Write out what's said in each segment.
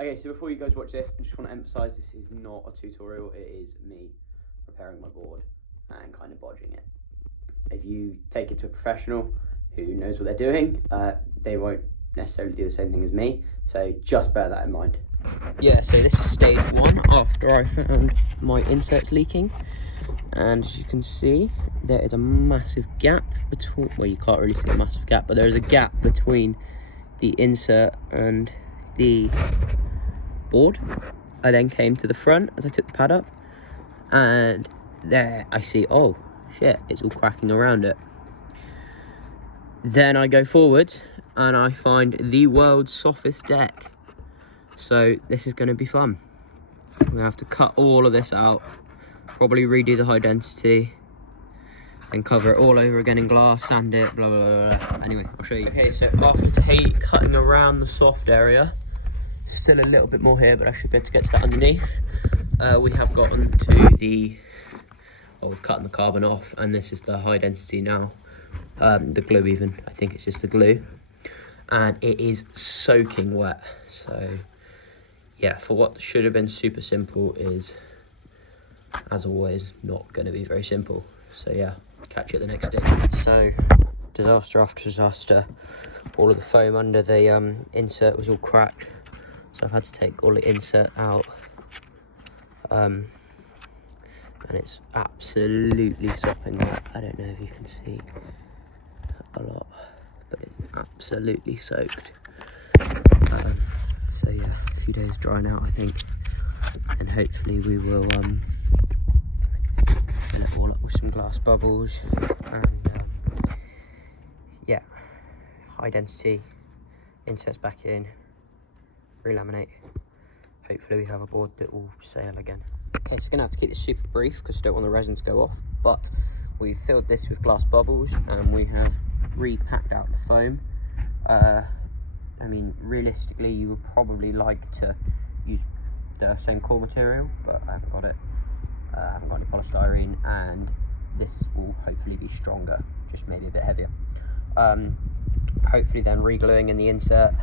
Okay, so before you guys watch this, I just want to emphasise this is not a tutorial. It is me repairing my board and kind of bodging it. If you take it to a professional who knows what they're doing, they won't necessarily do the same thing as me. So just bear that in mind. Yeah, so this is stage 1 after I found my inserts leaking. And as you can see, there is a massive gap between, well, you can't really see a massive gap, but there is a gap between the insert and the board. I then came to the front as I took the pad up, and there I see, oh shit, it's all cracking around it. Then I go forwards and I find the world's softest deck. So this is going to be fun. I'm going to have to cut all of this out, probably redo the high density, and cover it all over again in glass, sand it, blah blah blah. Anyway, I'll show you. Okay, so after cutting around the soft area, still a little bit more here, but I should be able to get to that underneath. We have gotten to the, we're cutting the carbon off, and this is the high density now. The glue even, I think it's just the glue. And it is soaking wet. So yeah, for what should have been super simple is, as always, not going to be very simple. So yeah, catch you at the next day. So, disaster after disaster. All of the foam under the insert was all cracked. So I've had to take all the insert out. And it's absolutely sopping wet. I don't know if you can see a lot, but it's absolutely soaked. So yeah, a few days drying out, I think, and hopefully we will fill it all up with some glass bubbles, and yeah, high density inserts back in, relaminate. Hopefully we have a board that will sail again. Okay, so gonna have to keep this super brief because I don't want the resin to go off, but we filled this with glass bubbles and we have repacked out the foam. I mean, realistically, you would probably like to use the same core material, but I haven't got it. I haven't got any polystyrene, and this will hopefully be stronger, just maybe a bit heavier. Hopefully then re-gluing in the insert,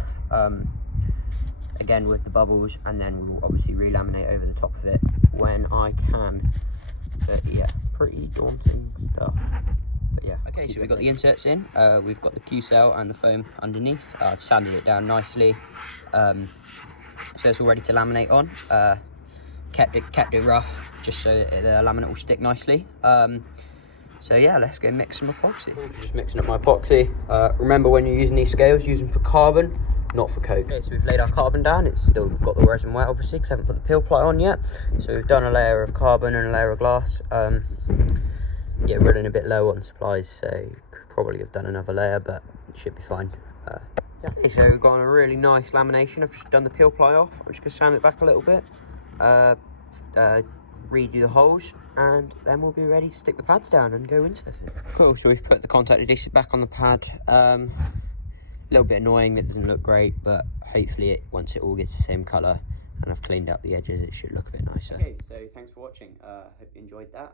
again with the bubbles, and then we will obviously relaminate over the top of it when I can. But yeah, pretty daunting stuff. But yeah. Okay, so we've got the inserts in, we've got the Q-cell and the foam underneath. I've sanded it down nicely, so it's all ready to laminate on. Kept it rough just so that the laminate will stick nicely. So yeah, let's go mix some epoxy. Just mixing up my epoxy. Remember, when you're using these scales, use them for carbon, not for coke. Okay, so we've laid our carbon down. It's still got the resin wet, obviously, because I haven't put the peel ply on yet. So we've done a layer of carbon and a layer of glass. Yeah, running a bit low on supplies, so could probably have done another layer, but it should be fine. Yeah. Okay, so we've got a really nice lamination. I've just done the peel ply off. I'm just going to sand it back a little bit, redo the holes, and then we'll be ready to stick the pads down and go windsurfing. Cool, so we've put the contact adhesive back on the pad. A little bit annoying that it doesn't look great, but hopefully once it all gets the same colour and I've cleaned out the edges, it should look a bit nicer. Okay, so thanks for watching. Hope you enjoyed that.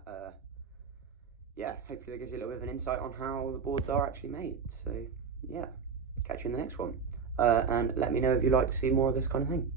Yeah, hopefully that gives you a little bit of an insight on how the boards are actually made. So yeah, catch you in the next one. And let me know if you'd like to see more of this kind of thing.